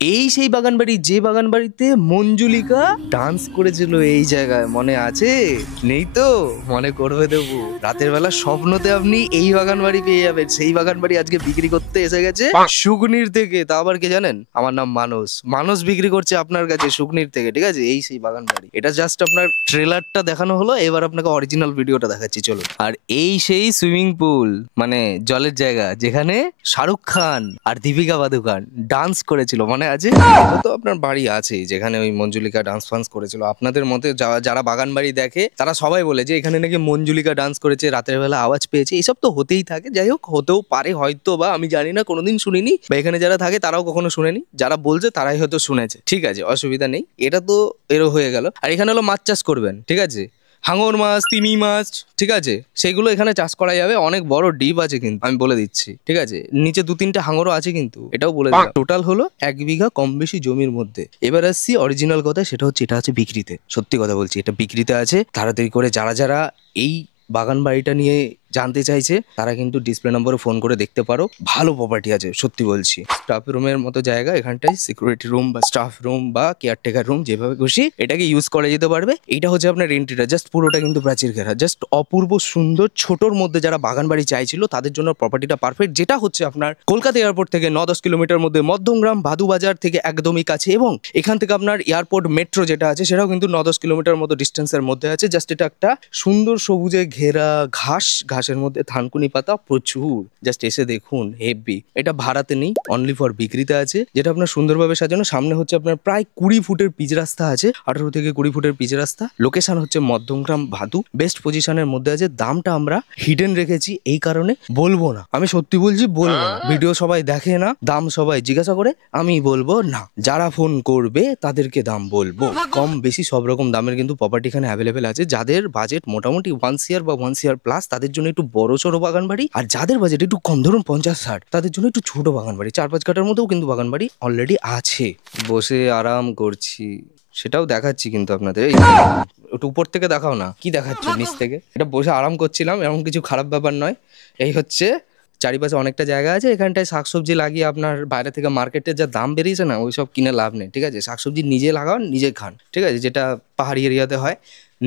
এই সেই বাগান বাড়ি, যে বাগান বাড়িতে মঞ্জুলিকা ডান্স করেছিল এই জায়গায়, মনে আছে? নেই তো? মনে করবে দেবো। রাতের বেলা স্বপ্নতে আপনি এই বাগান বাড়ি পেয়ে যাবেন। সেই বাগান বাড়ি আজকে বিক্রি করতে এসে গেছে শুকনির থেকে। তা আবার কে জানেন? আমার নাম মানস। মানস বিক্রি করছে আপনার কাছে শুকনির থেকে, ঠিক আছে? এই সেই বাগান বাড়ি। এটা জাস্ট আপনার ট্রেলারটা দেখানো হলো, এবার আপনাকে অরিজিনাল ভিডিওটা দেখাচ্ছি, চলো। আর এই সেই সুইমিং পুল, মানে জলের জায়গা, যেখানে শাহরুখ খান আর দীপিকা পাদুকোন ডান্স করেছিল, মনে আছে? তো আপনার বাড়ি আছে যেখানে ওই মঞ্জুলিকা ডান্স ফান্স করেছিল। আপনাদের মতে যারা বাগান বাড়ি দেখে তারা সবাই বলে যে এখানে নাকি মঞ্জুলিকা ডান্স করেছে, রাতের বেলা আওয়াজ পেয়েছে। এইসব তো হতেই থাকে, যাই হোক, হতেও পারে হয়তো, বা আমি জানি না, কোনোদিন শুনিনি, বা এখানে যারা থাকে তারাও কখনো শুনেনি। যারা বলছে তারাই হয়তো শুনেছে, ঠিক আছে, অসুবিধা নেই। এটা তো এরও হয়ে গেল। আর এখানে হলো মাছ চাষ করবেন, ঠিক আছে? হাঙর মাছ, তিমি মাছ, ঠিক আছে, সেগুলো এখানে চাষ করা যাবে। অনেক বড় ডিপ আছে কিন্তু, আমি বলে দিচ্ছি, ঠিক আছে? নিচে 2-3টে হাঙরও আছে কিন্তু, এটাও বলে দিলাম। টোটাল হলো 1 বিঘা কম বেশি জমির মধ্যে। এবার আসছি অরিজিনাল কথা, সেটা হচ্ছে এটা আছে বিক্রিতে। সত্যি কথা বলছি, এটা বিক্রিতে আছে। তাড়াতাড়ি করে যারা যারা এই বাগান বাড়িটা নিয়ে জানতে চাইছে তারা কিন্তু ডিসপ্লে নম্বরে ফোন করে দেখতে পারো। ভালো প্রপার্টি আছে, সত্যি বলছি। স্টাফ রুমের মতো জায়গা এখানটায়, সিকিউরিটি রুম বা স্টাফ রুম বা কেয়ারটেকার রুম, যেভাবে খুশি এটাকে ইউজ করা যেতে পারবে। এইটা হচ্ছে আপনার এন্ট্রিটা, জাস্ট পুরোটা কিন্তু প্রাচীর ঘেরা, জাস্ট অপূর্ব সুন্দর। ছোটোর মধ্যে যারা বাগান বাড়ি চাইছিল তাদের জন্য প্রপার্টিটা পারফেক্ট। যেটা হচ্ছে আপনার কলকাতা এয়ারপোর্ট থেকে 9-10 কিলোমিটার মধ্যে, মধ্যমগ্রাম ভাদু বাজার থেকে একদমই কাছে, এবং এখান থেকে আপনার এয়ারপোর্ট মেট্রো যেটা আছে সেটাও কিন্তু 9-10 কিলোমিটার মতো ডিস্টেন্সের মধ্যে আছে। জাস্ট এটা একটা সুন্দর সবুজে ঘেরা ঘাসের মধ্যে থানকুনি পাতা প্রচুর, জাস্ট এসে দেখুন, হেভি। এটা ভাড়াতে নেই, অনলি ফর বিক্রিতে আছে, যেটা আপনার সুন্দরভাবে সাজানো। সামনে হচ্ছে আপনার প্রায় 20 ফুটের পিচ রাস্তা আছে, 18 থেকে 20 ফুটের পিচ রাস্তা। লোকেশন হচ্ছে মধ্যমগ্রাম ভাদু, বেস্ট পজিশনের মধ্যে আছে। দামটা আমরা হিডেন রেখেছি এই কারণে, বলবো না, আমি সত্যি বলছি, বলবো না। ভিডিও সবাই দেখে না, দাম সবাই জিজ্ঞাসা করে, আমি বলবো না। যারা ফোন করবে তাদেরকে দাম বলবো। কম বেশি সব রকম দামের কিন্তু প্রপার্টি এখানে অ্যাভেলেবেল আছে। যাদের বাজেট মোটামুটি 1 CR বা 1 CR প্লাস, তাদের জন্য একটু বড় সড়ো বাগান বাড়ি। আর যাদের বাজেট একটু কম, ধরুন 50-60, তাদের জন্য একটু ছোট বাগান বাড়ি, 4-5 কাঠার মধ্যেও কিন্তু বাগান বাড়ি অলরেডি আছে। বসে আরাম করছি সেটাও দেখাচ্ছি কিন্তু আপনাদের। এই একটু উপর থেকে দেখাও না, কি দেখাচ্ছ নিচ থেকে? এটা বসে আরাম করছিলাম, এমন কিছু খারাপ ব্যাপার নয়। এই হচ্ছে চারিপাশে অনেকটা জায়গা আছে। এখানটায় শাকসবজি লাগিয়ে আপনার বাইরে থেকে মার্কেটে যা দাম বেরিয়েছে না, ওই সব কিনে লাভ নেই, ঠিক আছে? শাকসবজি নিজে লাগান, নিজে খান, ঠিক আছে? যেটা পাহাড়ি এরিয়াতে হয়,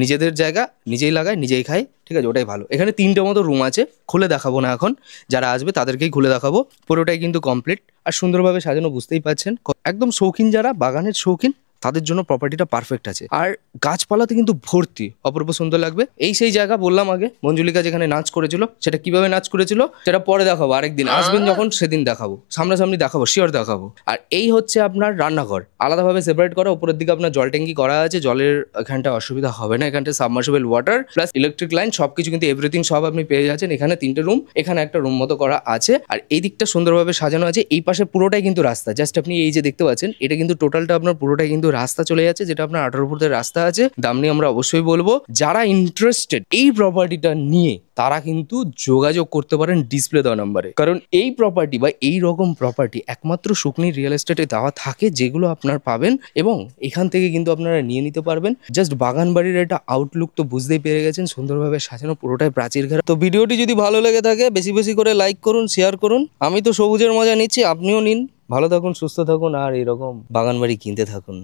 নিজেদের জায়গা নিজেই লাগায়, নিজেই খায়, ঠিক আছে? ওটাই ভালো। এখানে 3টে মতো রুম আছে, খুলে দেখাবো না এখন, যারা আসবে তাদেরকেই খুলে দেখাবো। পুরোটাই কিন্তু কমপ্লিট আর সুন্দরভাবে সাজানো, বুঝতেই পাচ্ছেন। একদম শৌখিন, যারা বাগানের শৌখিন, তাদের জন্য প্রপার্টিটা পারফেক্ট আছে। আর গাছপালাতে কিন্তু ভর্তি, অপূর্ব সুন্দর লাগবে। এই সেই জায়গা বললাম আগে, মঞ্জুলিকা যেখানে নাচ করেছিল। সেটা কিভাবে নাচ করেছিল সেটা পরে দেখাবো, আরেকদিন আসবেন যখন সেদিন দেখাবো, সামনাসামনি দেখাবো, শিওর দেখাবো। আর এই হচ্ছে আপনার রান্নাঘর, আলাদাভাবে সেপারেট করা। উপরের দিকে আপনার জল ট্যাঙ্কি করা আছে, জলের এখানটা অসুবিধা হবে না। এখানটা submersible water plus electric line, সবকিছু কিন্তু এভরিথিং সব আপনি পেয়ে যাচ্ছেন। এখানে 3টে রুম, এখানে একটা রুম মতো করা আছে। আর এই দিকটা সুন্দরভাবে সাজানো আছে। এই পাশে পুরোটাই কিন্তু রাস্তা, জাস্ট আপনি এই যে দেখতে পাচ্ছেন, এটা কিন্তু টোটালটা আপনার পুরোটাই কিন্তু রাস্তা চলে যাচ্ছে, যেটা আপনার 18 ফুটের রাস্তা আছে। দাম নিয়ে আমরা অবশ্যই বলবো। যারা ইন্টারেস্টেড এই প্রপার্টিটা নিয়ে, তারা কিন্তু যোগাযোগ করতে পারেন ডিসপ্লে দেওয়া নাম্বারে। কারণ এই প্রপার্টি বা এই রকম প্রপার্টি একমাত্র শুকনি রিয়েল এস্টেটে দেওয়া থাকে, যেগুলো আপনার পাবেন, এবং এখান থেকে কিন্তু আপনারা নিয়ে নিতে পারবেন। জাস্ট বাগান বাড়ির একটা আউটলুক তো বুঝতেই পেরে গেছেন, সুন্দরভাবে সাজানো, পুরোটাই প্রাচীর ঘেরা। তো ভিডিওটি যদি ভালো লেগে থাকে বেশি বেশি করে লাইক করুন, শেয়ার করুন। আমি তো সবুজের মজা নিচ্ছি, আপনিও নিন। ভালো থাকুন, সুস্থ থাকুন, আর এরকম বাগান বাড়ি কিনতে থাকুন।